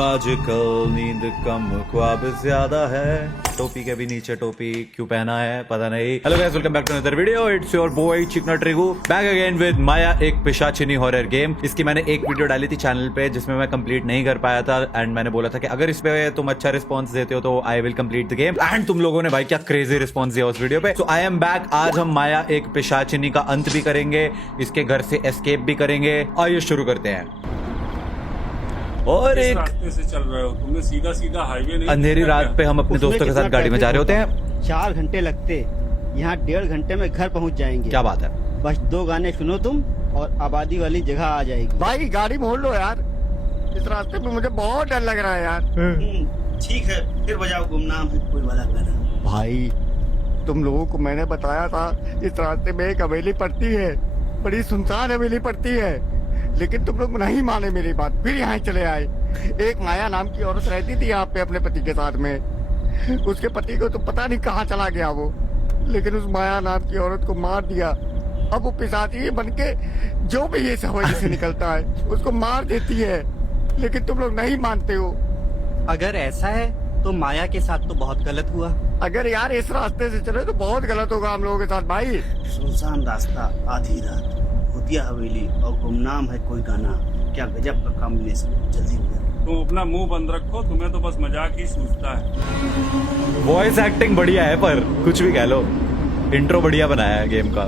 आजकल नींद कम ख्वाब ज्यादा है। टोपी के भी नीचे टोपी क्यों पहना है पता नहीं। Hello guys, welcome back to another video. It's your boy Chikna Trigu back again with Maya, एक पिशाचिनी हॉरर गेम। इसकी मैंने एक वीडियो डाली थी चैनल पे जिसमें मैं कंप्लीट नहीं कर पाया था एंड मैंने बोला था कि अगर इस पे तुम अच्छा रिस्पॉन्स देते हो तो I will complete the game. And तुम लोगों ने भाई क्या क्रेजी रिस्पॉन्स दिया उस वीडियो पे। सो आई एम बैक। आज हम माया एक पिशाचिनी का अंत भी करेंगे, इसके घर से एस्केप भी करेंगे। आइए शुरू करते हैं। और एक रास्ते से चल रहे हो, तुम्हें सीधा सीधा हाईवे नहीं अंधेरी दिखता रात क्या? पे हम अपने दोस्तों के साथ गाड़ी में जा रहे होते हैं। 4 घंटे लगते, यहाँ 1.5 घंटे में घर पहुँच जाएंगे। क्या बात है। बस 2 गाने सुनो तुम और आबादी वाली जगह आ जाएगी। भाई गाड़ी मोड़ लो यार, इस रास्ते में मुझे बहुत डर लग रहा है यार। ठीक है, फिर बजाओ गुमनाम है कोई वाला गाना। भाई तुम लोगों को मैंने बताया था इस रास्ते में एक हवेली पड़ती है, बड़ी सुनसान हवेली पड़ती है, लेकिन तुम लोग नहीं माने मेरी बात, फिर यहाँ चले आए। एक माया नाम की औरत रहती थी यहाँ पे अपने पति के साथ में। उसके पति को तो पता नहीं कहाँ चला गया वो, लेकिन उस माया नाम की औरत को मार दिया। अब वो पिशाची बन के जो भी ये हवेली से निकलता है उसको मार देती है, लेकिन तुम लोग नहीं मानते हो। अगर ऐसा है तो माया के साथ तो बहुत गलत हुआ। अगर यार इस रास्ते से चले तो बहुत गलत होगा हम लोगों के साथ भाई। सुनसान रास्ता, आधी रात, भूतिया हवेली और गुमनाम है कोई गाना। क्या गजब का कॉम्बिनेशन। जल्दी हो जाए। तुम अपना मुंह बंद रखो, तुम्हें तो बस मजाक ही सूझता है। वॉइस एक्टिंग बढ़िया है पर कुछ भी कह लो, इंट्रो बढ़िया बनाया है गेम का।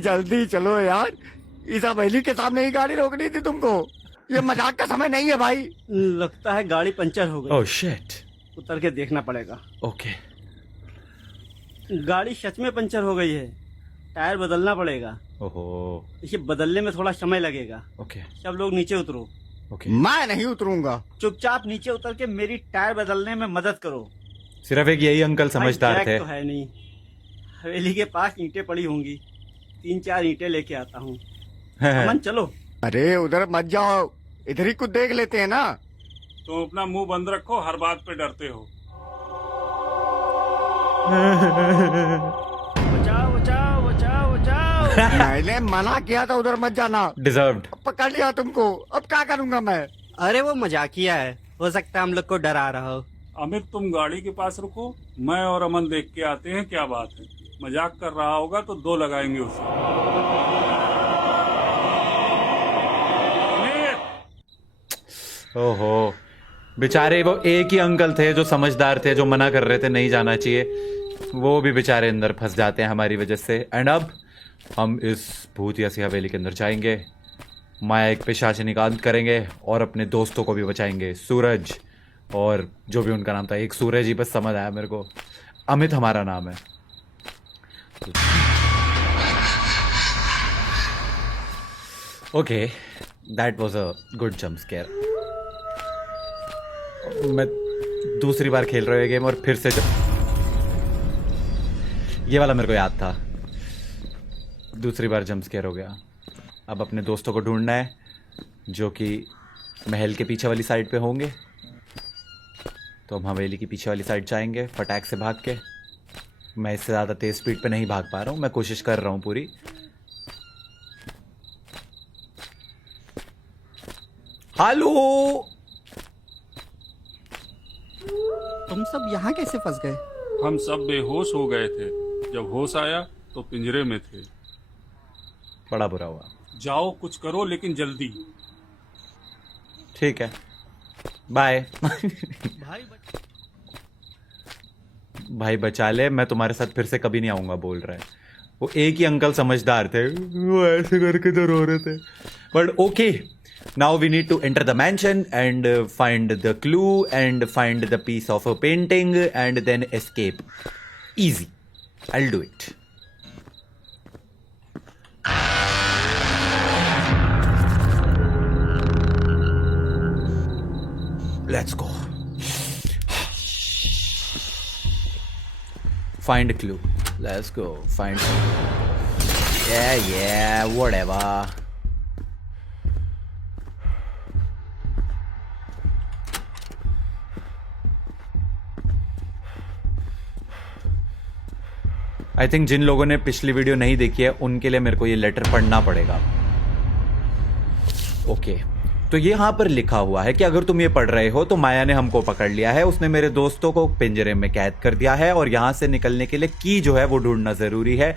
जल्दी चलो यार, इस हवेली के सामने ही गाड़ी रोकनी थी तुमको। ये मजाक का समय नहीं है भाई। लगता है गाड़ी पंचर हो गई। Oh shit. उतर के देखना पड़ेगा। ओके। गाड़ी सच में पंचर हो गई है, टायर बदलना पड़ेगा। ओहो। इसे बदलने में थोड़ा समय लगेगा। ओके सब लोग नीचे उतरो। ओके। मैं नहीं उतरूंगा। चुपचाप नीचे उतर के मेरी टायर बदलने में मदद करो। सिर्फ एक यही अंकल समझदार भाई, थे। जैक तो है नहीं। हवेली के पास ईंटें पड़ी होंगी, 3-4 ईंटें लेके आता हूँ। अमन चलो। अरे उधर मत जाओ, इधर ही कुछ देख लेते हैं ना। तुम अपना मुंह बंद रखो, हर बात पे डरते हो। बचाओ बचाओ बचाओ बचाओ। मैंने मना किया था उधर मत जाना। डिजर्व्ड। पकड़ लिया तुमको, अब क्या करूंगा मैं। अरे वो मजाकिया है, हो सकता है हम लोग को डरा रहा हो। अमित तुम गाड़ी के पास रुको, मैं और अमन देख के आते हैं क्या बात है। मजाक कर रहा होगा तो 2 लगाएंगे उसे। ओहो, बेचारे वो एक ही अंकल थे जो समझदार थे, जो मना कर रहे थे नहीं जाना चाहिए। वो भी बेचारे अंदर फंस जाते हैं हमारी वजह से। एंड अब हम इस भूतिया सी हवेली के अंदर जाएंगे, माया एक पिशाचिनी का अंत करेंगे और अपने दोस्तों को भी बचाएंगे। सूरज और जो भी उनका नाम था, एक सूरज ही बस समझ आया मेरे को। अमित हमारा नाम है। Okay, that was a good jump scare. मैं दूसरी बार खेल रहा हूँ ये गेम और फिर से ये वाला मेरे को याद था। दूसरी बार जंप स्केयर हो गया। अब अपने दोस्तों को ढूंढना है जो कि महल के पीछे वाली साइड पे होंगे, तो हम हवेली की पीछे वाली साइड जाएंगे फटाक से भाग के। मैं इससे ज़्यादा तेज स्पीड पे नहीं भाग पा रहा हूँ, मैं कोशिश कर रहा हूँ पूरी। हेलो, तुम सब यहाँ कैसे फंस गए? हम सब बेहोश हो गए थे, जब होश आया तो पिंजरे में थे। बड़ा बुरा हुआ। जाओ कुछ करो लेकिन जल्दी। ठीक है, बाय। भाई बचा ले, मैं तुम्हारे साथ फिर से कभी नहीं आऊंगा बोल रहा है। वो एक ही अंकल समझदार थे, वो ऐसे करके तो रो रहे थे। But okay, now we need to enter the mansion and find the clue and find the piece of a painting and then escape. Easy. I'll do it. Let's go. Find a clue. Let's go. Find. Yeah, whatever. I think जिन लोगों ने पिछली video नहीं देखी है उनके लिए मेरे को ये लेटर पढ़ना पड़ेगा। ओके, तो ये यहाँ पर लिखा हुआ है कि अगर तुम ये पढ़ रहे हो तो माया ने हमको पकड़ लिया है, उसने मेरे दोस्तों को पिंजरे में कैद कर दिया है और यहाँ से निकलने के लिए की जो है वो ढूंढना जरूरी है,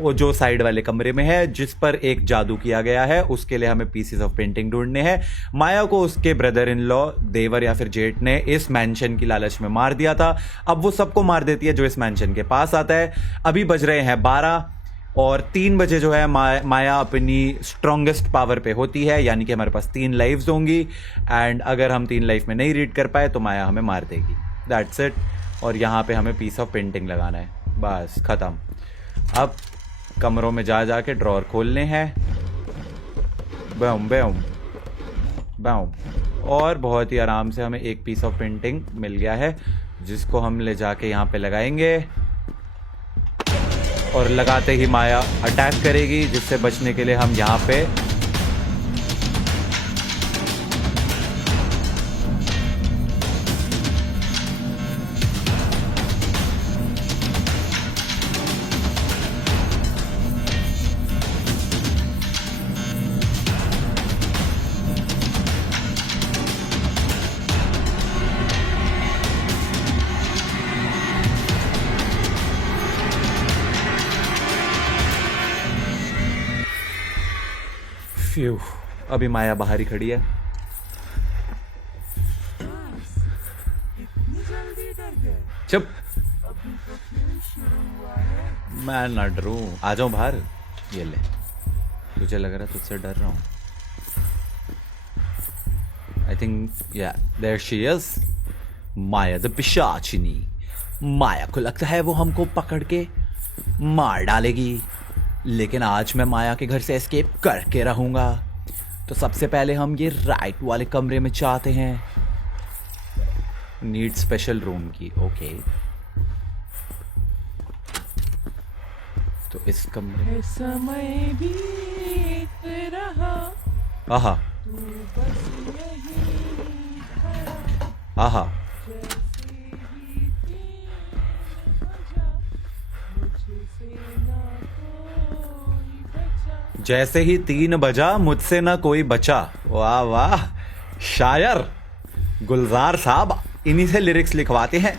वो जो साइड वाले कमरे में है जिस पर एक जादू किया गया है। उसके लिए हमें पीसेस ऑफ पेंटिंग ढूंढने हैं। माया को उसके ब्रदर इन लॉ देवर या फिर जेठ ने इस मैंशन की लालच में मार दिया था। अब वो सबको मार देती है जो इस मैंशन के पास आता है। अभी बज रहे हैं 12 और 3 बजे जो है माया अपनी स्ट्रॉन्गेस्ट पावर पे होती है, यानी कि हमारे पास 3 लाइव्स होंगी एंड अगर हम 3 लाइफ में नहीं रीड कर पाए तो माया हमें मार देगी। That's it. और यहाँ पे हमें पीस ऑफ पेंटिंग लगाना है, बस खत्म। अब कमरों में जा के ड्रॉर खोलने हैं। बम बम बम। और बहुत ही आराम से हमें एक पीस ऑफ पेंटिंग मिल गया है जिसको हम ले जाके यहाँ पे लगाएंगे और लगाते ही माया अटैक करेगी, जिससे बचने के लिए हम यहाँ पे फ्यू। अभी माया बाहर ही खड़ी है। चुप, मैं ना डरूं, आ जाऊं बाहर। ये ले, तुझे लग रहा तुझसे डर रहा हूं। I think yeah there she is, Maya the पिशाचिनी। माया को लगता है वो हमको पकड़ के मार डालेगी, लेकिन आज मैं माया के घर से एस्केप करके रहूंगा। तो सबसे पहले हम ये राइट वाले कमरे में चाहते हैं। नीड स्पेशल रूम की, ओके। तो इस कमरे समय बीत रहा, आहा तू बस यहीं खड़ा, आहा, जैसे ही 3 बजा, मुझसे ना कोई बचा। जैसे ही 3 बजा मुझसे ना कोई बचा। वाह वाह, शायर गुलजार साहब इन्हीं से लिरिक्स लिखवाते हैं।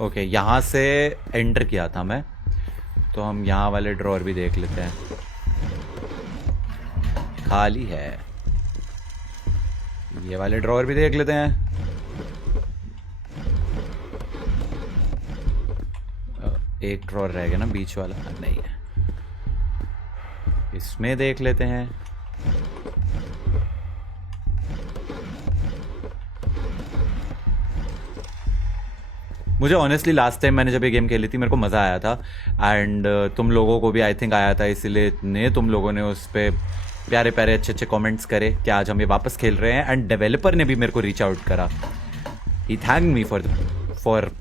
ओके, यहां से एंटर किया था मैं, तो हम यहां वाले ड्रॉर भी देख लेते हैं। खाली है। ये वाले ड्रॉर भी देख लेते हैं। एक ड्रॉर रह गया ना बीच वाला, नहीं है। इसमें देख लेते हैं। मुझे ऑनेस्टली लास्ट टाइम मैंने जब ये गेम खेली थी मेरे को मज़ा आया था एंड तुम लोगों को भी आई थिंक आया था, इसीलिए तुम लोगों ने उस पर प्यारे प्यारे अच्छे अच्छे कमेंट्स करे कि आज हम ये वापस खेल रहे हैं। एंड डेवलपर ने भी मेरे को रीच आउट करा। He thank me for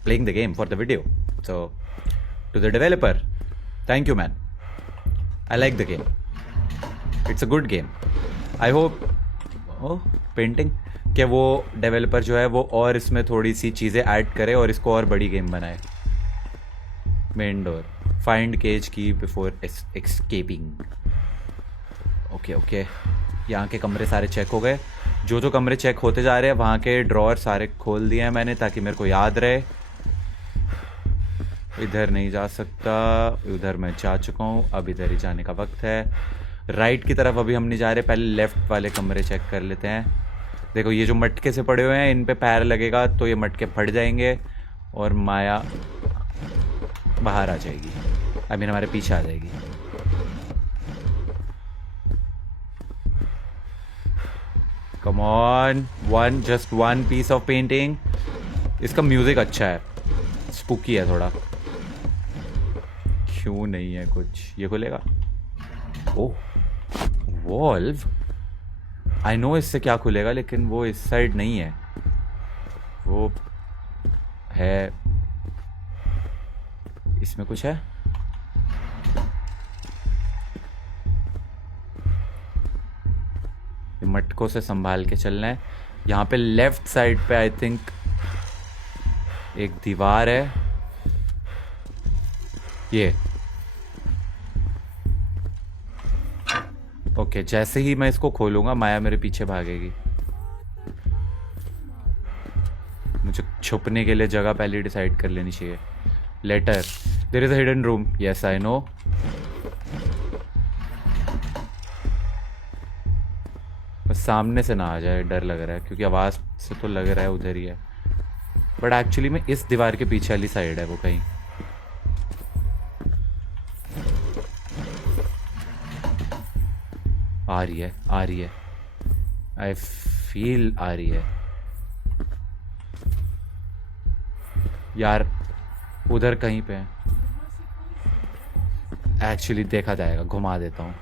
playing the game, for the video. So to the developer, thank you man. I like the game, it's a good game. I hope painting कि वो developer जो है वो और इसमें थोड़ी सी चीज़ें ऐड करे और इसको और बड़ी गेम बनाए। मेन डोर, फाइंड केज की बिफोर एस्केपिंग। ओके ओके, यहाँ के कमरे सारे चेक हो गए। जो जो कमरे चेक होते जा रहे हैं वहाँ के ड्रॉर सारे खोल दिए हैं मैंने, ताकि मेरे को याद रहे। इधर नहीं जा सकता, उधर मैं जा चुका हूँ, अब इधर ही जाने का वक्त है। राइट की तरफ अभी हम नहीं जा रहे, पहले लेफ्ट वाले कमरे चेक कर लेते हैं। देखो ये जो मटके से पड़े हुए हैं इन पे पैर लगेगा तो ये मटके फट जाएंगे और माया बाहर आ जाएगी, अभी हमारे पीछे आ जाएगी। Come on, just one piece of painting. इसका म्यूजिक अच्छा है, स्पूकी है थोड़ा। क्यों नहीं है कुछ, ये खुलेगा। ओह, वॉल्व। आई नो इससे क्या खुलेगा, लेकिन वो इस साइड नहीं है, वो है इसमें कुछ है। मटकों से संभाल के चलना है। यहाँ पे लेफ्ट साइड पे आई थिंक एक दीवार है। ये ओके, जैसे ही मैं इसको खोलूंगा माया मेरे पीछे भागेगी। मुझे छुपने के लिए जगह पहले डिसाइड कर लेनी चाहिए। Later, there is a hidden room, yes I know. बस सामने से ना आ जाए, डर लग रहा है, क्योंकि आवाज से तो लग रहा है उधर ही है, बट एक्चुअली में इस दीवार के पीछे वाली साइड है वो कहीं। आ रही है, आ रही है, आई फील आ रही है यार, उधर कहीं पे है। एक्चुअली देखा जाएगा, घुमा देता हूँ।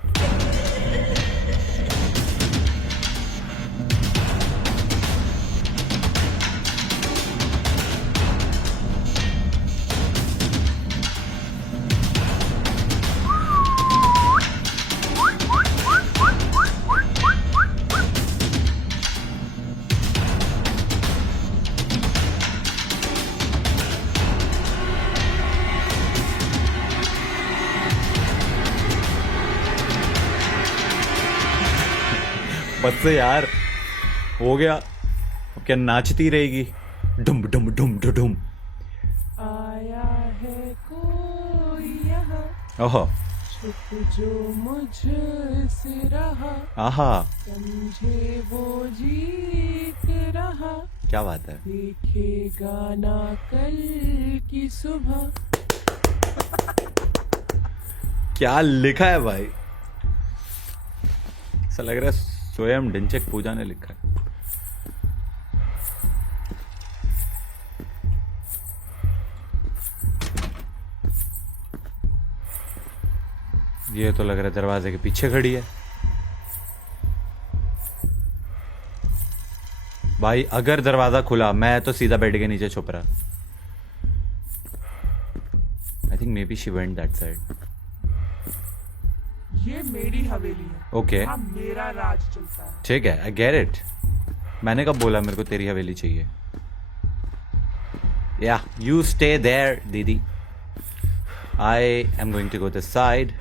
बस से यार, हो गया। अब क्या नाचती रहेगी? डुम डुम डुम डुम डुम। आया है कोई यहाँ, ओहो, छुप जो मुझसे रहा, आहा, समझे वो जीत रहा, क्या बात है। देखेगा ना कल की सुबह। क्या लिखा है भाई, ऐसा लग रहा है स्वयं डिंचक पूजा ने लिखा है। ये तो लग रहा है दरवाजे के पीछे खड़ी है। भाई अगर दरवाजा खुला मैं तो सीधा बेड के नीचे छुप रहा। I think may be she went that side. ये मेरी हवेली है, ओके, यहाँ मेरा राज चलता है। ठीक है, आई गेट इट। मैंने कब बोला मेरे को तेरी हवेली चाहिए? या यू स्टे देयर दीदी, I am going to go this side.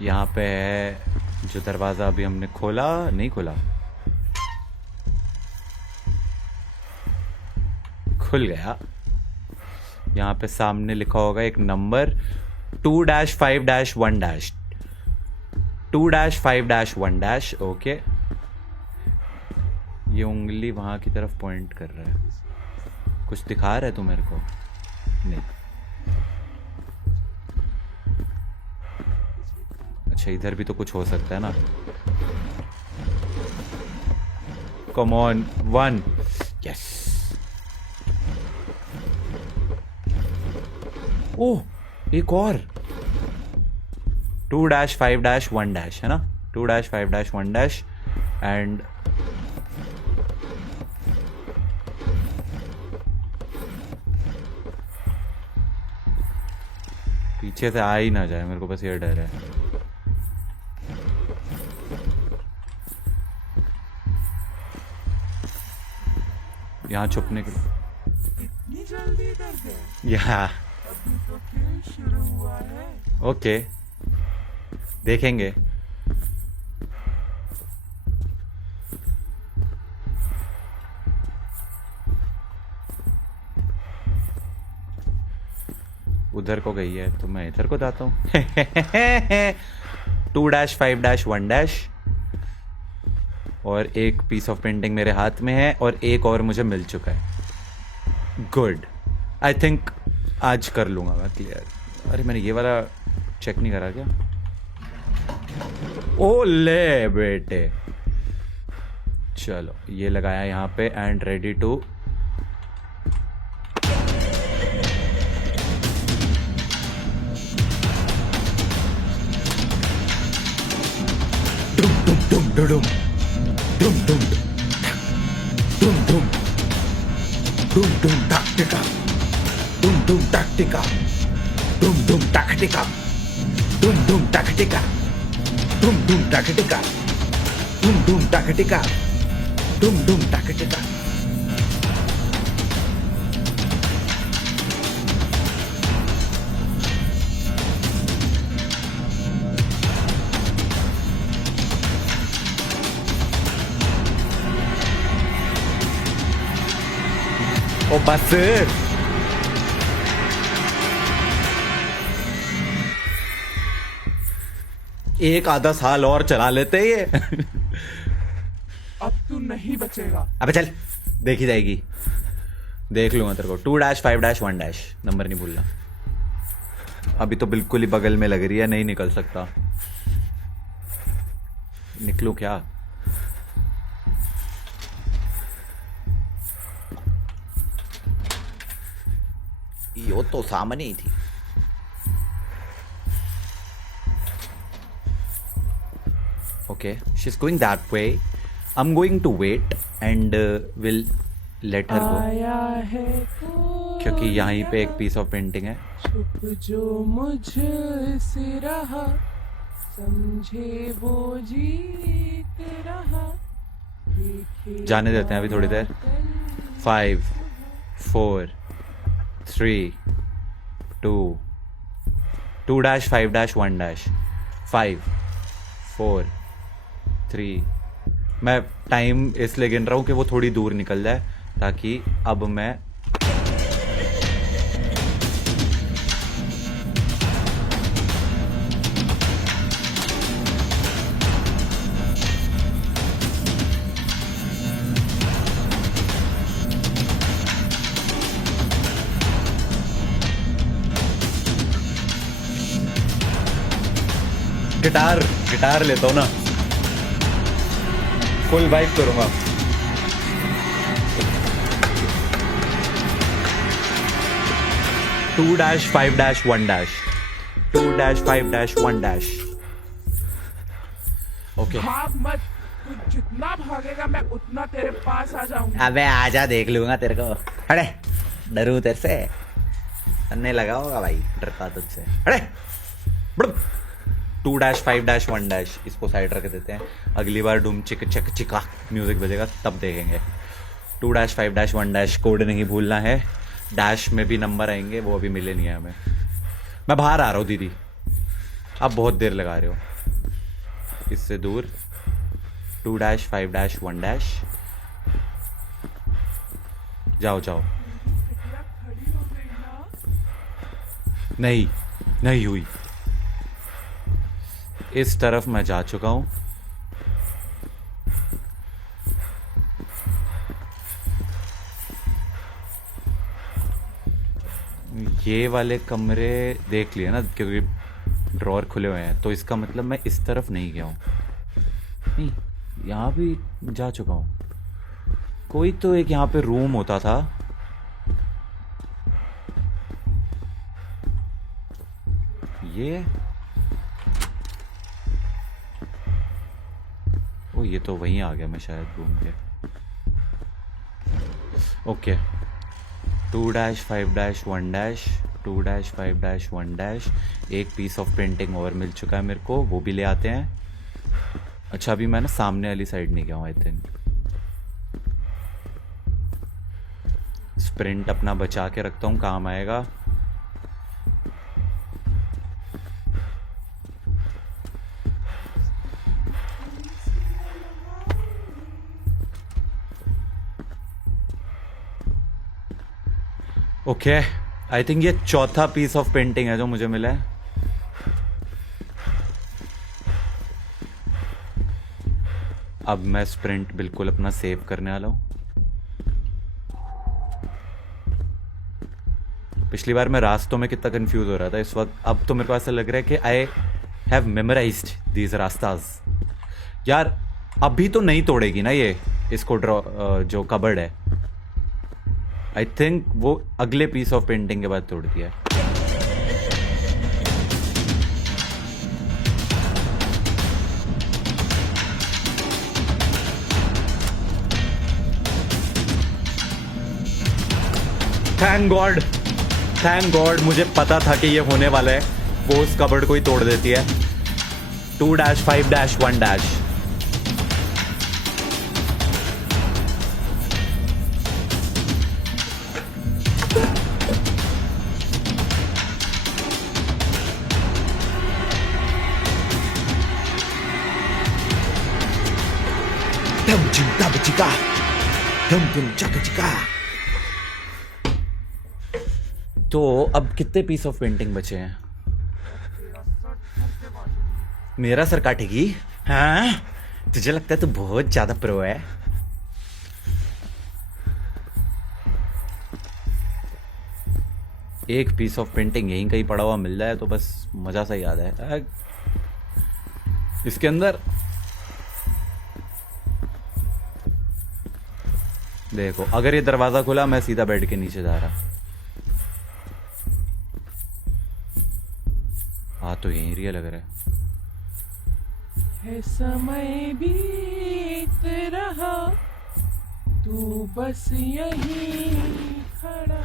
यहाँ पे है जो दरवाजा अभी हमने खोला, नहीं खोला, खुल गया। यहाँ पे सामने लिखा होगा एक नंबर 2-5-1-, 2-5-1-, ओके। ये उंगली वहां की तरफ पॉइंट कर रहा है। कुछ दिखा रहा है तू मेरे को? नहीं। अच्छा, इधर भी तो कुछ हो सकता है ना। Come on, 1, yes. ओह, एक और 2-5-1- है ना, 2-5-1- एंड पीछे से आ ही ना जाए, मेरे को बस ये डर है। यहाँ छुपने के लिए इतनी जल्दी डर गए? या अभी तो खेल शुरू हुआ है। ओके, देखेंगे। उधर को गई है तो मैं इधर को जाता हूँ। 2-5-1- और एक पीस ऑफ पेंटिंग मेरे हाथ में है और एक और मुझे मिल चुका है। गुड, आई थिंक आज कर लूंगा मैं क्लियर। अरे मैंने ये वाला चेक नहीं करा क्या? ओ ले बेटे, चलो ये लगाया यहाँ पे एंड रेडी टू। डुम डुम डुम डुम डुम डुम डुम डुम डुम टैक्टिका, डुम डुम टैक्टिका, डुम डुम टैक्टिका, डुम डुम टैक्टिका, डुम डुम टैक्टिका, डुम डुम टैक्टिका, डुम डुम टैक्टिका। ओ बस एक आधा साल और चला लेते ये। अब तू नहीं बचेगा। अबे चल, देखी जाएगी, देख लूंगा तेरे को। 2-5-1- नंबर नहीं भूलना। अभी तो बिल्कुल ही बगल में लग रही है, नहीं निकल सकता। निकलूं क्या? यो तो सामने ही थी। Okay, she's going that way. I'm going to wait and will let her go. आया है तो क्योंकि यहीं पे एक पीस ऑफ पेंटिंग है। छुप जो मुझसे रहा, समझे वो जीत रहा। जाने देते हैं अभी थोड़ी देर। 5, 4, 3, 2, 2-5-1-, 5, 4, 3। मैं टाइम इसलिए गिन रहा हूं कि वो थोड़ी दूर निकल जाए, ताकि अब मैं गिटार लेता हूं ना, फुल वाइब करूंगा। Two dash 5-1-, 2-5-1-। ओके, भाग मत, तू जितना भागेगा मैं उतना तेरे पास आ जाऊंगा। अबे आजा, देख लूंगा तेरे को। अरे डरू तेरे से? अन्ने लगा होगा भाई, डरता तुझसे। अरे 2-5-1-, इसको साइड रख देते हैं। अगली बार डूम चिक चक चिका म्यूजिक बजेगा तब देखेंगे। 2-5-1- कोड नहीं भूलना है। डैश में भी नंबर आएंगे, वो अभी मिले नहीं है हमें। मैं बाहर आ रहा हूँ दीदी, अब बहुत देर लगा रहे हो। इससे दूर 2-5-1-। जाओ जाओ। बिटिया खड़ी हो गई ना। नहीं हुई। इस तरफ मैं जा चुका हूं। ये वाले कमरे देख लिए ना, क्योंकि ड्रॉअर खुले हुए हैं, तो इसका मतलब मैं इस तरफ नहीं गया हूं। नहीं, यहां भी जा चुका हूं। कोई तो एक यहां पे रूम होता था। ये ये तो वहीं आ गया मैं शायद घूम के। ओके, 2-5-1-, 2-5-1-। एक पीस ऑफ पेंटिंग और मिल चुका है मेरे को, वो भी ले आते हैं। अच्छा, अभी मैं ना सामने वाली साइड नहीं गया हूँ। आई थिंक स्प्रिंट अपना बचा के रखता हूँ, काम आएगा। ओके, आई थिंक ये चौथा पीस ऑफ पेंटिंग है जो मुझे मिला है। अब मैं स्प्रिंट बिल्कुल अपना सेव करने वाला हूं। पिछली बार मैं रास्तों में कितना कंफ्यूज हो रहा था, इस वक्त अब तो मेरे को ऐसा लग रहा है कि आई हैव मेमोराइज्ड दीज रास्तास। यार अभी तो नहीं तोड़ेगी ना ये, इसको जो कबर्ड है। आई थिंक वो अगले पीस ऑफ पेंटिंग के बाद तोड़ दिया है। थैंक गॉड, मुझे पता था कि ये होने वाला है। वो उस कबर्ड को ही तोड़ देती है। 2-5-1-। Dum chum chaka chika. तो अब कितने पीस ऑफ पेंटिंग बचे हैं? मेरा सर काटेगी? हाँ, तुझे लगता है तू बहुत ज्यादा प्रो है? एक पीस ऑफ पेंटिंग यहीं कहीं पड़ा हुआ मिल जाए तो बस मजा सा याद है। इसके अंदर देखो, अगर ये दरवाजा खुला मैं सीधा बेड के नीचे जा रहा। हाँ तो यहीं रियल लग रहा है समय बीत रहा, तू बस यहीं खड़ा,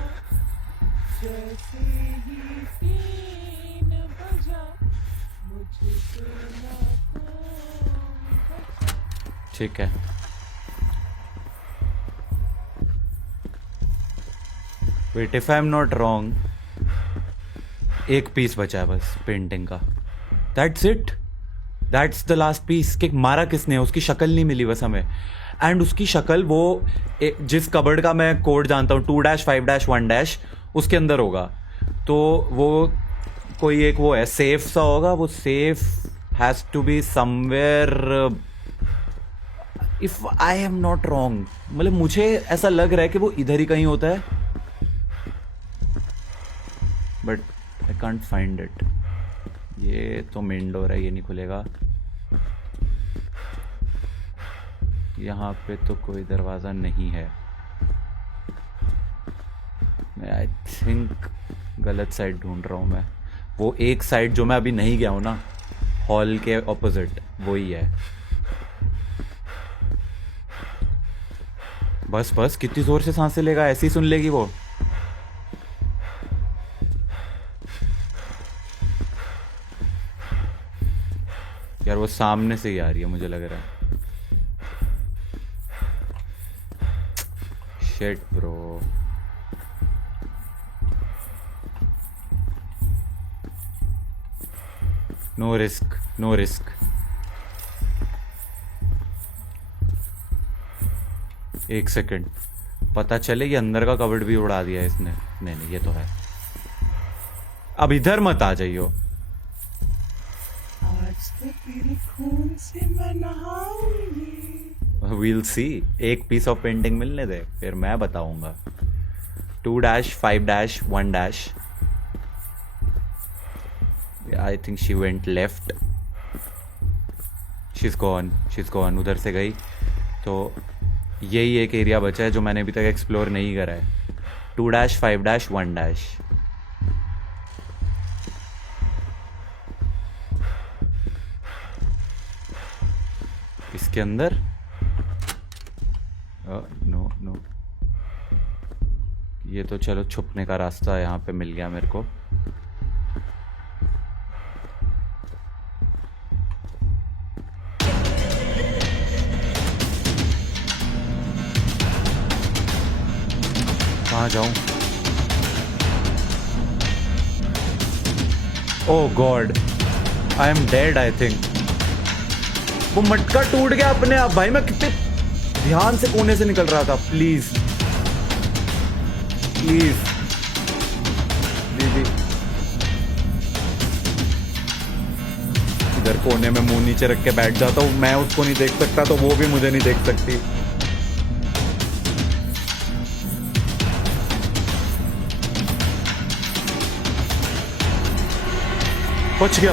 जैसे ही 3 बजा, मुझसे ना कोई बचा। ठीक है। Wait, if I am not wrong, एक पीस बचा है बस पेंटिंग का। That's it, that's the last piece. कि मारा किसने, उसकी शक्ल नहीं मिली बस हमें। एंड उसकी शक्ल वो जिस कबर्ड का मैं कोड जानता हूँ 2-5-1- उसके अंदर होगा। तो वो कोई एक वो है, सेफ सा होगा। वो safe has to be somewhere, if I am not wrong. मतलब मुझे ऐसा लग रहा है कि वो इधर ही कहीं होता है, but I can't find it. ये तो मेन डोर है, ये नहीं खुलेगा। यहाँ पे तो कोई दरवाज़ा नहीं है। मैं आई थिंक गलत साइड ढूंढ रहा हूँ मैं। वो एक साइड जो मैं अभी नहीं गया हूँ ना, हॉल के ऑपोजिट, वही है। बस बस, कितनी जोर से सांसें लेगा, ऐसे ही सुन लेगी वो। यार वो सामने से ही आ रही है मुझे लग रहा है। Shit bro. No risk, no risk. एक सेकंड, पता चले ये अंदर का कबर्ड भी उड़ा दिया इसने। नहीं नहीं, ये तो है। अब इधर मत आ जाइयो। आज तो तेरे खून से मैं नहाऊंगी। वील सी। एक पीस ऑफ पेंटिंग मिलने दे, फिर मैं बताऊंगा। 2-5-1। I think she went left. She is gone, उधर से गई। तो यही एक एरिया बचा है जो मैंने अभी तक एक्सप्लोर नहीं करा है। 2-5-1। इसके अंदर नो, ये तो चलो छुपने का रास्ता यहाँ पे मिल गया मेरे को। कहाँ जाऊं? Oh god, I am dead I think. वो मटका टूट गया अपने आप। भाई मैं कितने ध्यान से कोने से निकल रहा था। प्लीज प्लीज दीदी, इधर कोने में मुंह नीचे रख के बैठ जाता हूँ। मैं उसको नहीं देख सकता तो वो भी मुझे नहीं देख सकती। बच गया।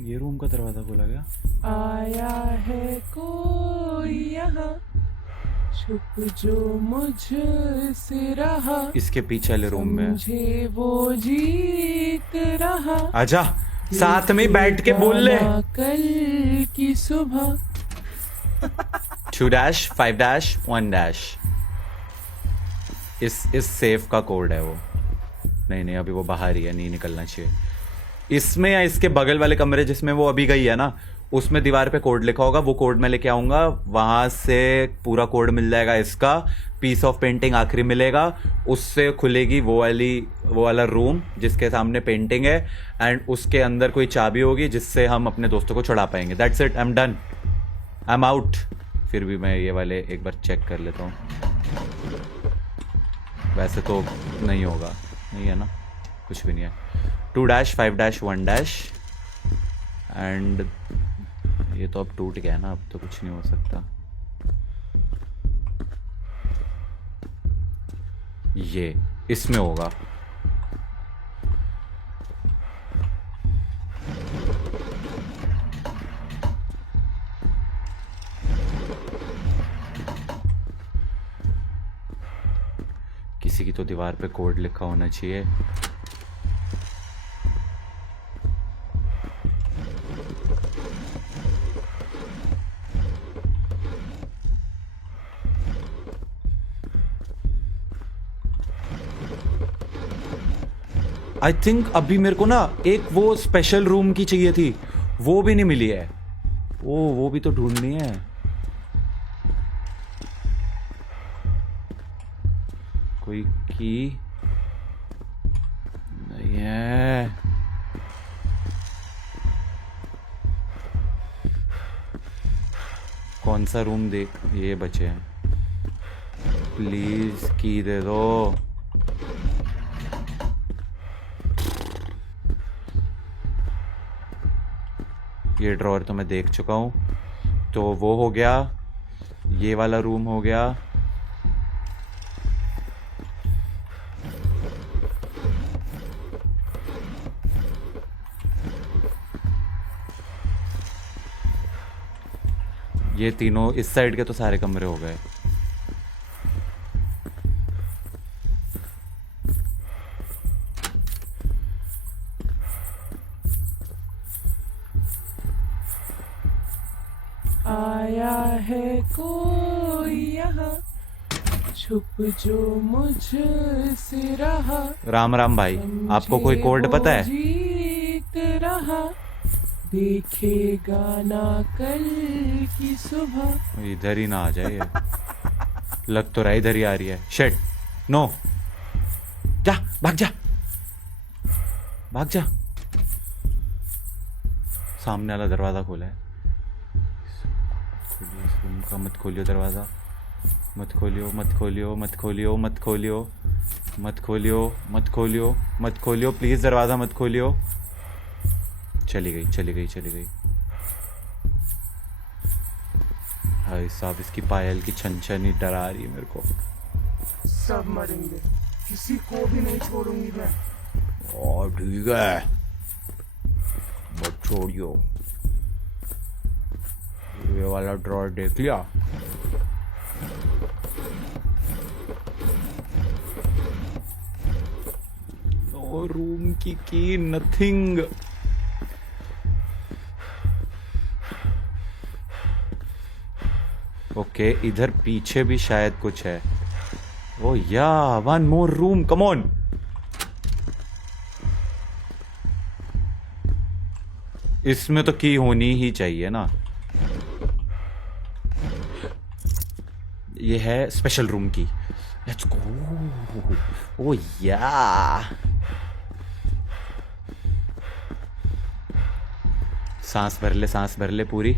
ये रूम का दरवाजा खोला गया। आया है कोई यहाँ, छुप जो मुझसे रहा, इसके पीछे वाले रूम में मुझे वो जीत रहा। आजा, साथ में बैठ के बोल ले। कल की सुबह 2-5-1। इस सेफ का कोड है वो। नहीं वो बाहर ही है, नहीं निकलना चाहिए। इसमें या इसके बगल वाले कमरे जिसमें वो अभी गई है ना, उसमें दीवार पे कोड लिखा होगा। वो कोड मैं लेके आऊंगा, वहां से पूरा कोड मिल जाएगा इसका। पीस ऑफ पेंटिंग आखिरी मिलेगा, उससे खुलेगी वो वाला रूम जिसके सामने पेंटिंग है, एंड उसके अंदर कोई चाबी होगी जिससे हम अपने दोस्तों को छुड़ा पाएंगे. That's it, I am done, I am out. फिर भी मैं ये वाले एक बार चेक कर लेता हूँ. वैसे तो नहीं होगा, नहीं है ना, कुछ भी नहीं है. 2-5-1- एंड ये तो अब टूट गया ना, अब तो कुछ नहीं हो सकता. ये इसमें होगा. किसी की तो दीवार पे कोड लिखा होना चाहिए. आई थिंक अभी मेरे को ना एक वो स्पेशल रूम की चाहिए थी, वो भी नहीं मिली है. वो भी तो ढूंढनी है. कोई की नहीं है. कौन सा रूम देख, ये बचे हैं. प्लीज की दे दो. ये ड्रॉअर तो मैं देख चुका हूँ, तो वो हो गया. ये वाला रूम हो गया. ये तीनों इस साइड के तो सारे कमरे हो गए. आया है कोई यहाँ, छुप जो मुझसे रहा. राम राम भाई, आपको कोई कोड पता है? जीत रहा, देखेगा ना कल की सुबह. इधर ही ना आ जाए ये. लग तो रहा इधर ही आ रही है. शिट, नो, जा भाग जा, भाग जा. सामने वाला दरवाजा खोला है. इस रूम का मत खोलियो दरवाजा. मत खोलियो, मत खोलियो, मत खोलियो, मत खोलियो, मत खोलियो, मत खोलियो, मत खोलियो. प्लीज दरवाजा मत खोलियो. चली गई, चली गई, चली गई. भाई साहब, इसकी पायल की छनछनी डरा रही है मेरे को. सब मरेंगे, किसी को भी नहीं छोड़ूंगी मैं. और ठीक है, मत छोड़ियो. ये वाला ड्रॉअर देख लिया. और रूम की नथिंग. ओके, इधर पीछे भी शायद कुछ है. Oh yeah, one more room, come on. इसमें तो की होनी ही चाहिए ना. ये है स्पेशल रूम की. Let's go. ओ या, सांस भर ले, सांस भर ले पूरी.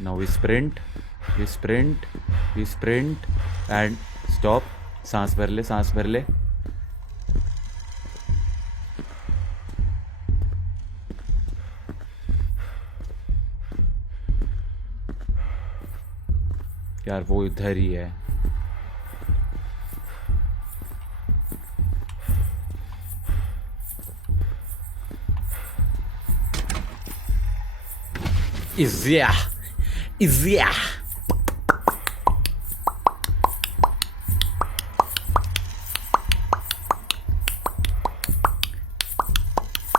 Now we sprint, we sprint, we sprint and stop. सांस भर ले, सांस भर ले. यार वो इधर ही है. Izia.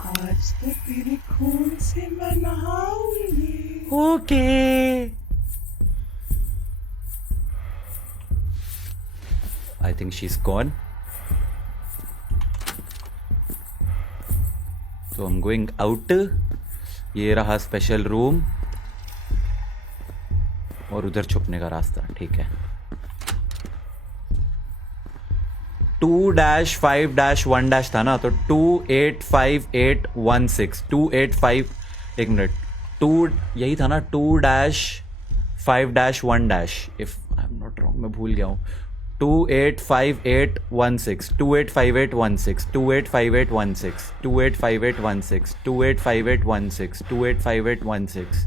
आज तो तेरे खून से मैं नहाऊंगी. Okay. I think she's gone. So I'm going out. ये रहा स्पेशल रूम. और उधर छुपने का रास्ता, ठीक है। 2-5-1- था ना, तो 285816 285, एक मिनट, 2 यही था ना, 2-5-1 if I am not wrong, मैं भूल गया हूँ। 285816 285816 285816 285816 285816 285816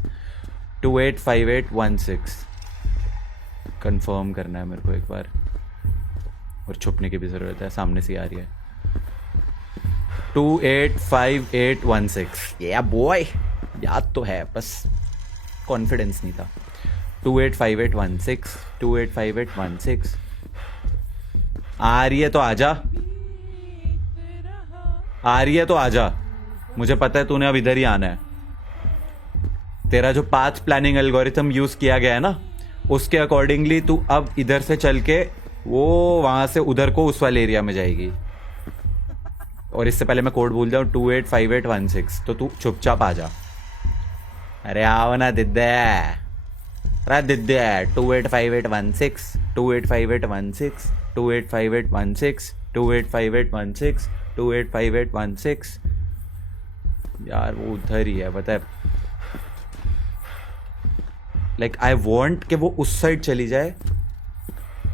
285816 कंफर्म करना है मेरे को एक बार, और छुपने की भी ज़रूरत है, सामने से आ रही है। 285816 या बॉय, याद तो है, बस कॉन्फिडेंस नहीं था। 285816 285816 आ रही है तो आजा, आ रही है तो आजा, मुझे पता है तूने अब इधर ही आना है। तेरा जो पाथ प्लानिंग एल्गोरिथम यूज किया गया है ना, उसके अकॉर्डिंगली तू अब इधर से चल के वो वहां से उधर को उस वाले एरिया में जाएगी। और इससे पहले मैं कोड भूल जाऊं, 285816, तो तू चुपचाप आ जा। अरे आओ ना दिद्दे, अरे दिद्दे, 285816 285816 285816 285816 285816। यार वो उधर ही है, पता है। लाइक आई वॉन्ट कि वो उस साइड चली जाए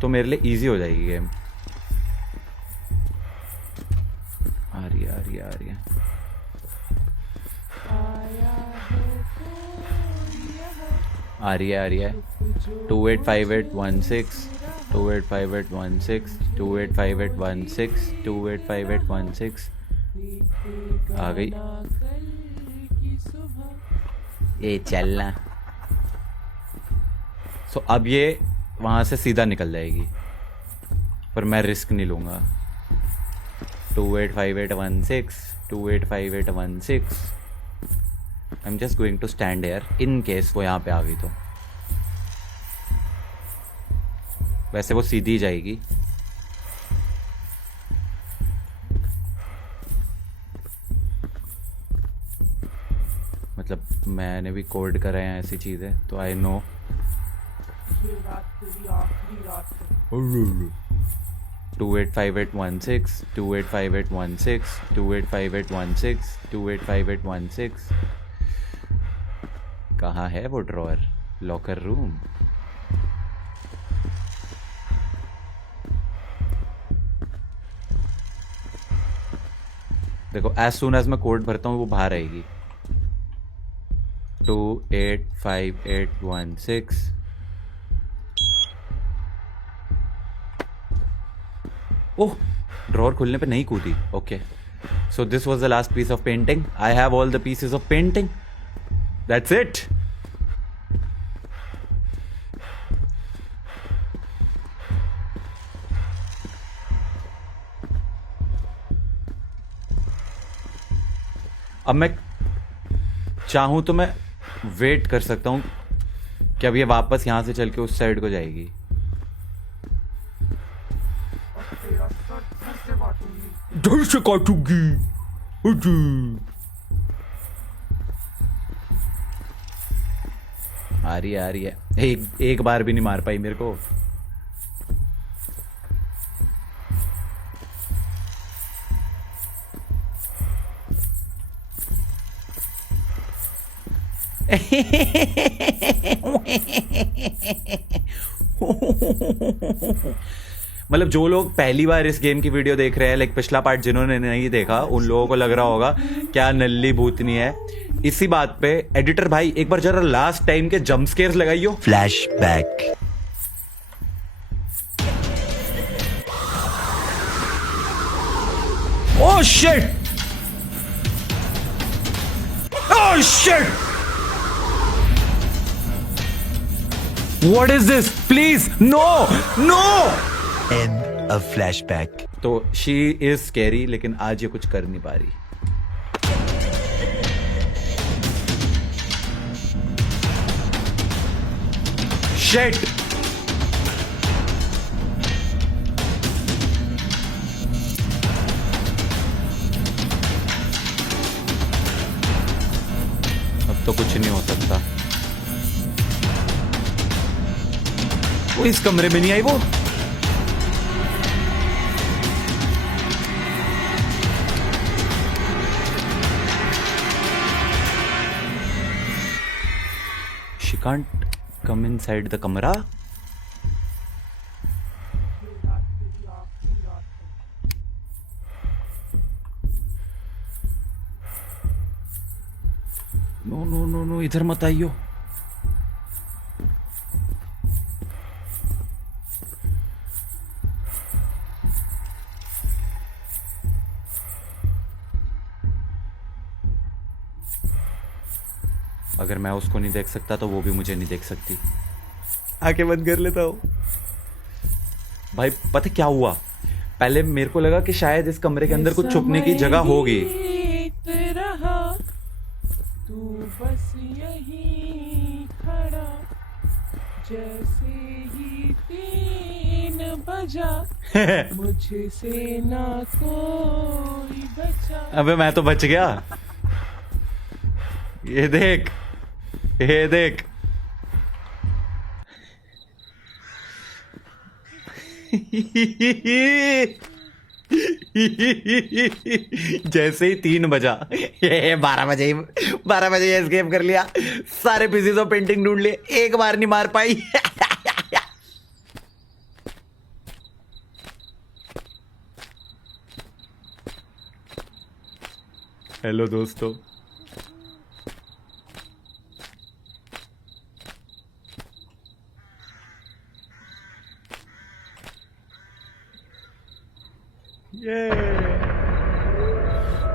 तो मेरे लिए इजी हो जाएगी गेम। आ रही है, आ रही है, आ रही है। आ रही है, आ रही है। 285816 285816 285816 285816 आ गई। ये चलना। सो अब ये वहाँ से सीधा निकल जाएगी, पर मैं रिस्क नहीं लूँगा। 285816 285816 I am just going to stand here in case वो यहाँ पे आ गई तो। वैसे वो सीधी जाएगी। मतलब मैंने भी कोड करे हैं ऐसी चीज़ें, तो आई नो। ये रात तेरी आखिरी रात है। 285816 285816 285816 285816 कहाँ है वो ड्रॉअर? Locker room. देखो एज सून एज मैं कोड भरता हूँ वो बाहर आएगी। 285816। ओह, ड्रॉअर खुलने पे नहीं कूदी। Okay, so this was the last piece of painting. I have all the pieces of painting, that's it. अब मैं चाहूं तो मैं वेट कर सकता हूं कि अब ये वापस यहां से चल के उस साइड को जाएगी। धड़ से काटूंगी। आ रही है, आ रही है। एक बार भी नहीं मार पाई मेरे को। मतलब जो लोग पहली बार इस गेम की वीडियो देख रहे हैं, लाइक पिछला पार्ट जिन्होंने नहीं देखा, उन लोगों को लग रहा होगा क्या नल्ली भूतनी है। इसी बात पे एडिटर भाई एक बार जरा लास्ट टाइम के जंप स्केयर्स लगाइयो। Flashback. Oh shit, oh shit, what is this? Please no no. End of flashback. तो शी इज स्कैरी, लेकिन आज ये कुछ कर नहीं पा रही। शिट, अब तो कुछ नहीं हो सकता। वो इस कमरे में नहीं आई वो। She can't come inside the कमरा। नो नो नो नो, इधर मत आइयो। अगर मैं उसको नहीं देख सकता तो वो भी मुझे नहीं देख सकती। आंखें बंद कर लेता हूँ। भाई पता क्या हुआ, पहले मेरे को लगा कि शायद इस कमरे के अंदर कुछ छुपने की जगह होगी। रहा तू बस यहीं खड़ा, जैसे ही 3 बजा मुझसे ना कोई बचा। अबे मैं तो बच गया। ये देख, ये देख। जैसे ही 3 बजा, ये 12 बजे एस्केप कर लिया। सारे पीसेस ऑफ पेंटिंग ढूंढ लिए, एक बार नहीं मार पाई। हेलो दोस्तों,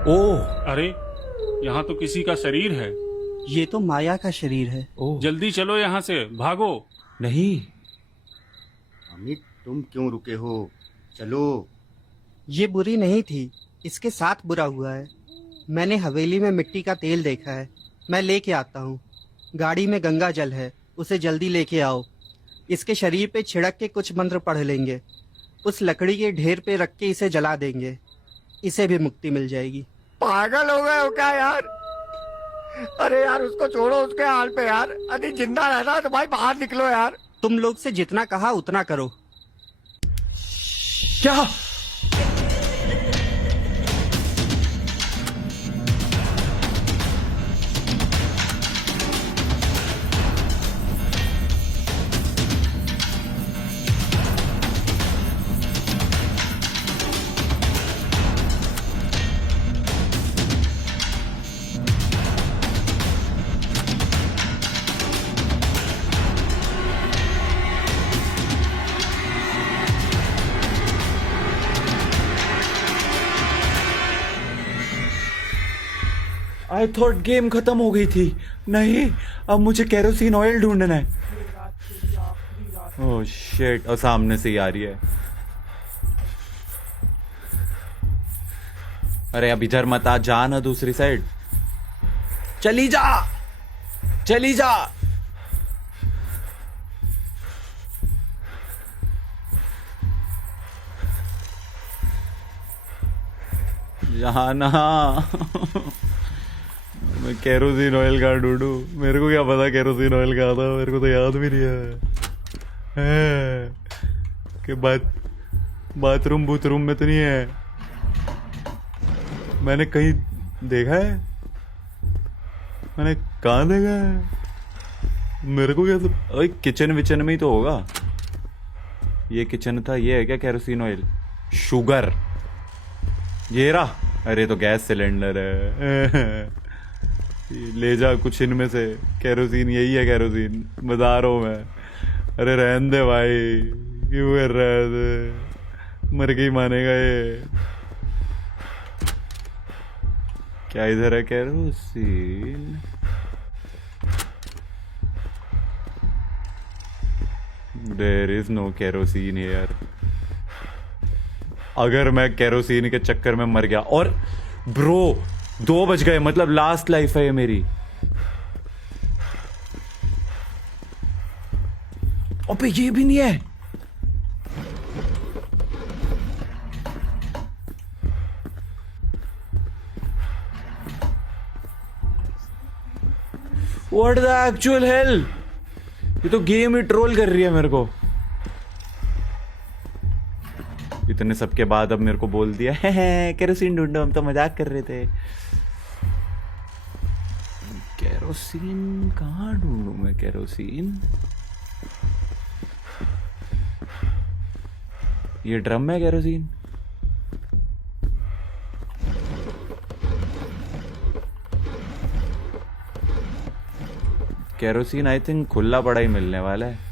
ओह अरे यहाँ तो किसी का शरीर है। ये तो माया का शरीर है। ओह जल्दी चलो यहाँ से, भागो। नहीं, अमित तुम क्यों रुके हो? चलो। ये बुरी नहीं थी, इसके साथ बुरा हुआ है। मैंने हवेली में मिट्टी का तेल देखा है, मैं लेके आता हूँ। गाड़ी में गंगा जल है, उसे जल्दी लेके आओ। इसके शरीर पे छिड़क के कुछ मंत्र पढ़ लेंगे, उस लकड़ी के ढेर पे रख के इसे जला देंगे, इसे भी मुक्ति मिल जाएगी। पागल हो गए हो क्या यार? अरे यार उसको छोड़ो उसके हाल पे यार। अरे जिंदा रहना है तो भाई बाहर निकलो यार। तुम लोग से जितना कहा उतना करो। क्या? आई थॉट गेम खत्म हो गई थी। नहीं, अब मुझे केरोसिन ऑयल ढूंढना है। ओह शिट, और सामने से ही आ रही है। अरे अब इधर मत आ, जा ना दूसरी साइड। चली जा, चली जा। जाना। मैं केरोसिन ऑयल कहाँ ढूंढूं? मेरे को क्या पता केरोसिन ऑयल कहाँ था, मेरे को तो याद भी नहीं है कि बाथरूम बूथरूम में तो नहीं है। मैंने कहीं देखा है? मैंने कहाँ देखा है? मेरे को क्या तो किचन विचन में ही तो होगा। ये किचन था, ये है क्या केरोसिन ऑयल? शुगर, ये रहा। अरे तो गैस सिलेंडर है। ले जा कुछ इनमें से। केरोसिन यही है, केरोसिन बता रहा हूं मैं। अरे रहने दे भाई, क्यों कर रहा है? मर के ही मानेगा ये। क्या इधर है kerosene? There is no kerosene here. अगर मैं केरोसिन के चक्कर में मर गया, और ब्रो 2 बज गए, मतलब लास्ट लाइफ है ये मेरी। अबे ये भी नहीं है। What the actual hell? ये तो गेम ही ट्रोल कर रही है मेरे को। इतने सब के बाद अब मेरे को बोल दिया है केरोसिन ढूंढो, हम तो मजाक कर रहे थे। केरोसिन कहाँ ढूंढूं मैं केरोसिन? ये ड्रम में केरोसिन? केरोसिन आई थिंक खुला पड़ा ही मिलने वाला है।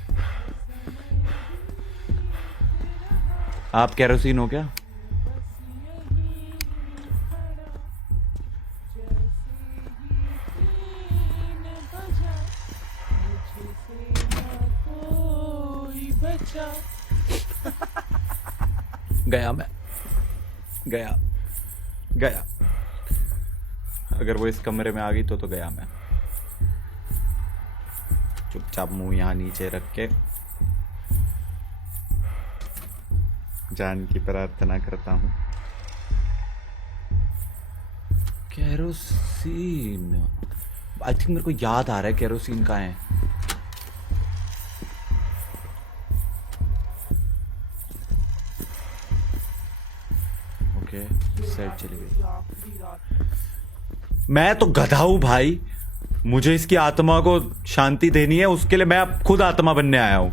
आप केरोसिन हो क्या? गया मैं, गया गया। अगर वो इस कमरे में आ गई तो गया मैं। चुपचाप मुंह यहाँ नीचे रख के जान की प्रार्थना करता हूँ। केरोसिन, आई थिंक मेरे को याद आ रहा है केरोसिन कहाँ है। ओके, सेट चली गई। मैं तो गधा हूं भाई, मुझे इसकी आत्मा को शांति देनी है, उसके लिए मैं अब खुद आत्मा बनने आया हूं।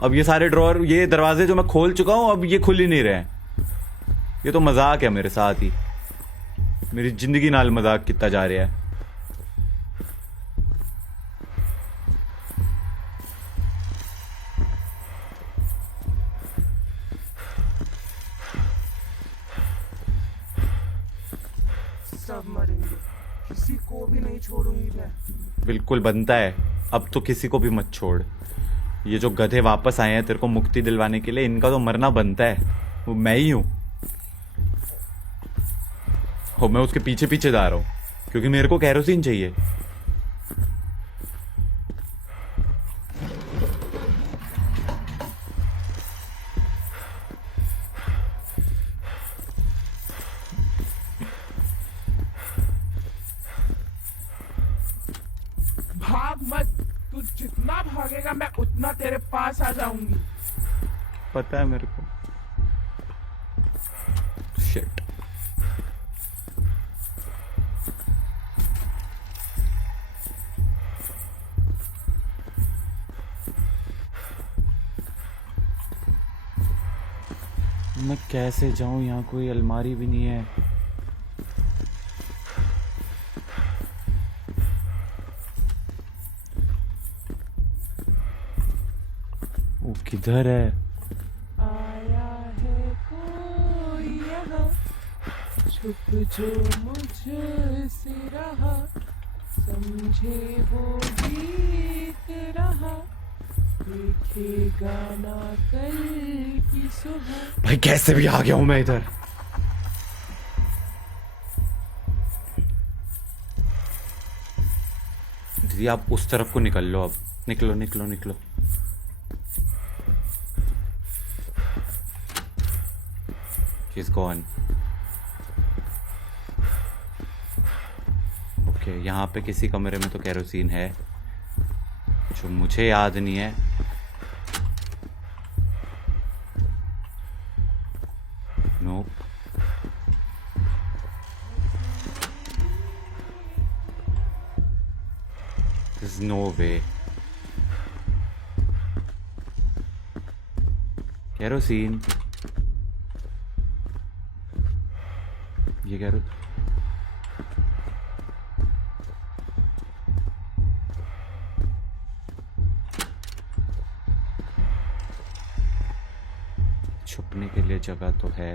अब ये सारे ड्रॉअर, ये दरवाजे जो मैं खोल चुका हूं, अब ये खुल ही नहीं रहे। ये तो मजाक है मेरे साथ ही, मेरी जिंदगी नाल मजाक कितना जा रहा है। सब मरेंगे, किसी को भी नहीं छोड़ूंगी मैं। बिल्कुल बनता है, अब तो किसी को भी मत छोड़। ये जो गधे वापस आए हैं तेरे को मुक्ति दिलवाने के लिए, इनका तो मरना बनता है। वो मैं ही हूं, मैं उसके पीछे पीछे जा रहा हूं क्योंकि मेरे को केरोसिन चाहिए। भाग मत, तू जितना भागेगा मैं उतना तेरे पास आ जाऊंगी। पता है मेरे को। शिट, मैं कैसे जाऊं? यहाँ कोई अलमारी भी नहीं है। वो किधर है? आया है कोई यहाँ, छुप जो मुझसे रहा, समझे वो बीत रहा, देखेगा ना कल की सुबह। भाई कैसे भी आ गया हूं मैं इधर। दीदी आप उस तरफ को निकल लो, अब निकलो निकलो निकलो। She's gone. ओके, यहाँ पे किसी कमरे में तो केरोसिन है जो मुझे याद नहीं है। No, there's no way. Kerosene, ये केरो छुपने के लिए जगह तो है।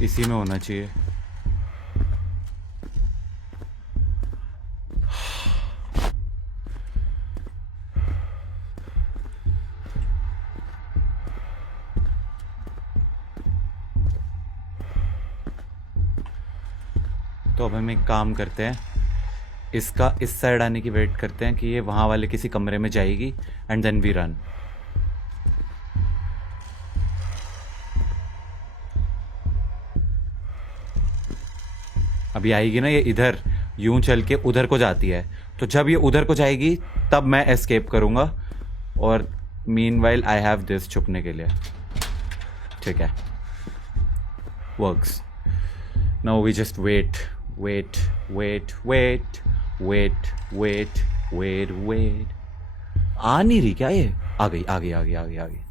इसी में होना चाहिए। तो अब हम एक काम करते हैं, इसका इस साइड आने की वेट करते हैं कि ये वहाँ वाले किसी कमरे में जाएगी एंड देन वी रन। अभी आएगी ना ये इधर, यूं चल के उधर को जाती है, तो जब ये उधर को जाएगी तब मैं एस्केप करूंगा, और मीनवाइल आई हैव दिस छुपने के लिए। ठीक है, works. Now we just wait wait wait wait wait wait wait wait. आ नहीं रही क्या ये? आ गई आ गई आ गई आ गई आ गई।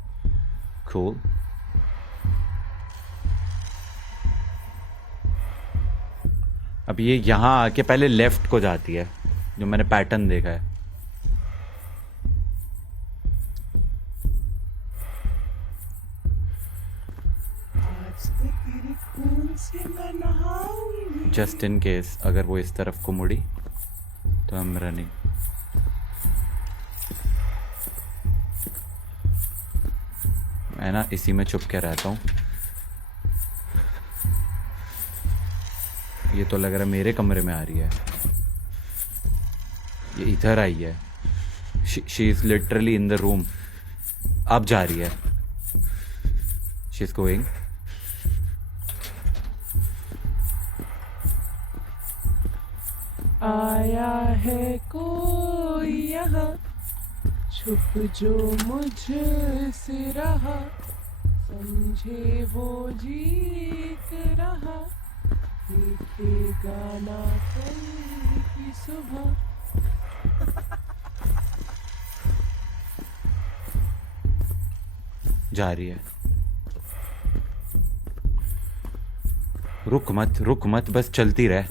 Cool. अब ये यहाँ आके पहले लेफ्ट को जाती है, जो मैंने पैटर्न देखा है। आज तो तेरे खून से मैं नहाऊंगी। जस्ट इन केस अगर वो इस तरफ को मुड़ी तो हम रनिंग। मैं ना इसी में छुप के रहता हूँ। ये तो लग रहा है मेरे कमरे में आ रही है, ये इधर आई है। She is literally in the room. अब जा रही है, शी इज गोइंग। आया है कोई यहाँ, छुप जो मुझसे रहा, समझे वो जीत रहा, देखेगा ना कल की सुबह। जा रही है। रुक मत, बस चलती रह।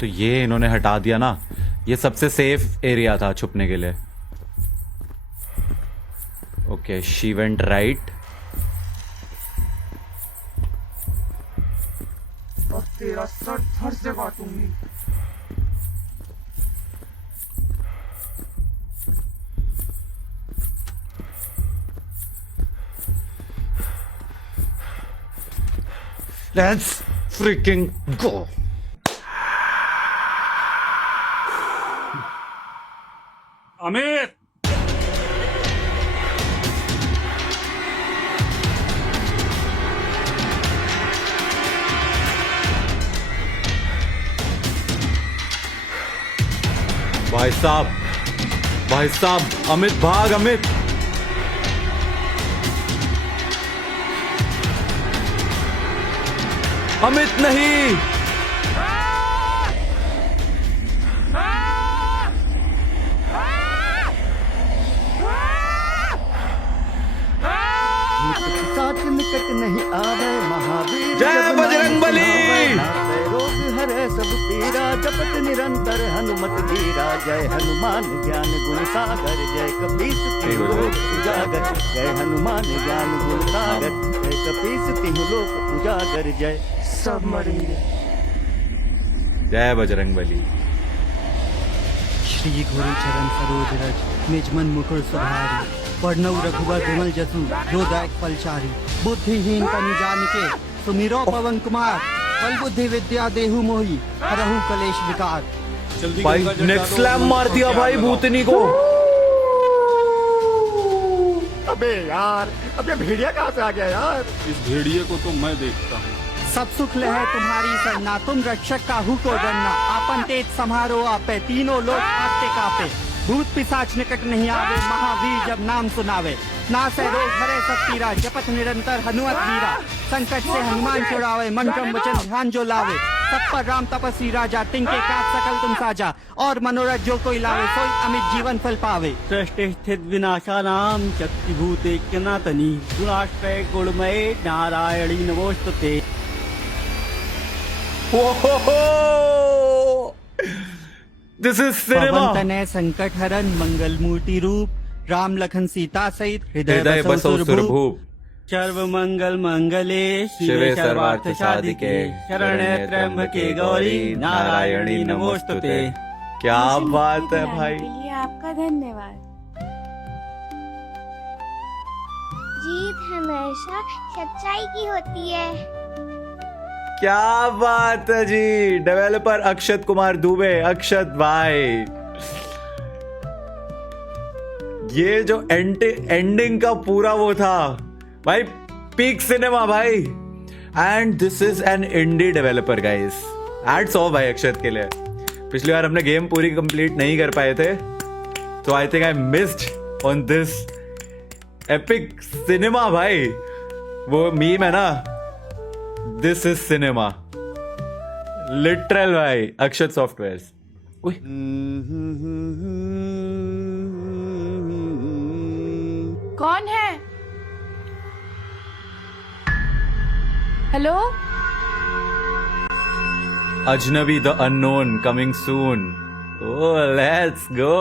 तो ये इन्होंने हटा दिया ना, ये सबसे सेफ एरिया था छुपने के लिए। Okay, she went right. अब तेरा सर धड़ से काटूंगी। Let's freaking go. अमित, भाई साहब, अमित भाग, अमित। अमित नहीं। साथ निकट नहीं आवे महावीर। जय जब बजरंगबली। नाम रोग हरे सब पीरा, जपत निरंतर हनुमत वीरा। जय हनुमान ज्ञान गुण सागर, जय कपीस तिहु लोक उजागर। जय हनुमान ज्ञान गुण सागर, जय कपीस तिहु लोक उजागर। जय सब मरेंगे। जय बजरंगबली। श्री गुरु चरण सरोज रज, निजमन मुकुर सुधारी। वर्णव रघुवर विमल जसु, जो दायक फलचारी। बुद्धिहीन तनु जानिके, सुमिरो पवन कुमार। बल बुद्धि विद्या देहु मोहि, हरहु कलेश विकार। जल्दी भाई गंगा जल नेक्स्ट डालो, स्लैम मार दिया भाई भूतनी को। अबे यार, अब ये भेड़िया कहाँ से आ गया यार? इस भेड़िए को तो मैं देखता हूँ। सब सुख लहे तुम्हारी सरना, तुम रक्षक काहू को डरना। आपन तेज समारो आपे, तीनों लोग आते कापे। भूत पिशाच निकट नहीं आवे, महावीर जब नाम सुनावे। नासै रोग हरे सब पीरा, जपत निरंतर हनुमत वीरा। संकट से हनुमान छुड़ावे, मन क्रम वचन ध्यान जो लावे। सब पर राम तपस्वी राजा, तिनके काज सकल तुम साजा। और मनोरथ जो कोई लावे, सोई अमित जीवन फल पावे। सृष्टि स्थित विनाशानां शक्तिभूते सनातनी। गुणाश्रय गुणमये नारायणी नमोस्तुते। This is cinema. पवन तनय संकट हरन, मंगल मूर्ति रूप। राम लखन सीता सहित, हृदय हृदय बसौ बसौ सुरभूप। सुरभूप। सर्व मंगल मंगले शिवे सर्वार्थ साधिके, शरण्य त्र्यंबके गौरी नारायणी नमोस्तुते। क्या मुझे बात मुक्ति है दिलाने भाई। के लिए आपका धन्यवाद। जीत हमेशा सच्चाई की होती है। क्या बात है जी। डेवलपर अक्षत कुमार दुबे, अक्षत भाई ये जो एंडिंग का पूरा वो था भाई, पीक सिनेमा भाई। And this is an indie developer guys, hats off भाई अक्षत के लिए। पिछली बार हमने गेम पूरी कंप्लीट नहीं कर पाए थे, तो I think I missed on this epic cinema भाई। वो मीम है ना, दिस इज सिनेमा, लिटरल भाई। अक्षत सॉफ्टवेयर्स। कौन है? Hello? Ajnabi the unknown coming soon. Oh let's go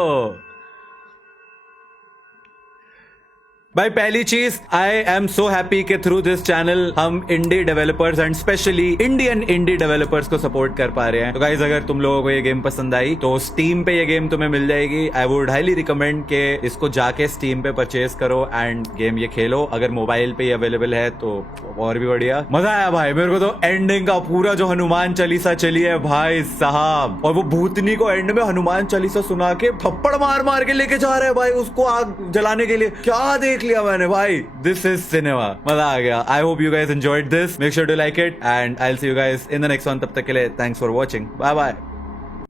भाई। पहली चीज, आई एम सो हैप्पी कि थ्रू दिस चैनल हम indie developers and specially Indian indie developers को सपोर्ट कर पा रहे हैं। तो गाइज अगर तुम लोगों को ये गेम पसंद आई तो स्टीम पे ये गेम तुम्हें मिल जाएगी। आई वुड हाईली रिकमेंड के इसको जाके स्टीम पे परचेज करो एंड गेम ये खेलो। अगर मोबाइल पे ये अवेलेबल है तो और भी बढ़िया। मजा आया भाई मेरे को तो। एंडिंग का पूरा जो हनुमान चालीसा चली है भाई साहब, और वो भूतनी को एंड में हनुमान चालीसा सुना के थप्पड़ मार मार के लेके जा रहे हैं भाई उसको आग जलाने के लिए। क्या देख लिया मैंने भाई, दिस इज सिनेमा। मजा आ गया। I hope you guys enjoyed this. Make sure to like it and I will see you guys in the next one. तब तक के लिए thanks for watching. Bye bye.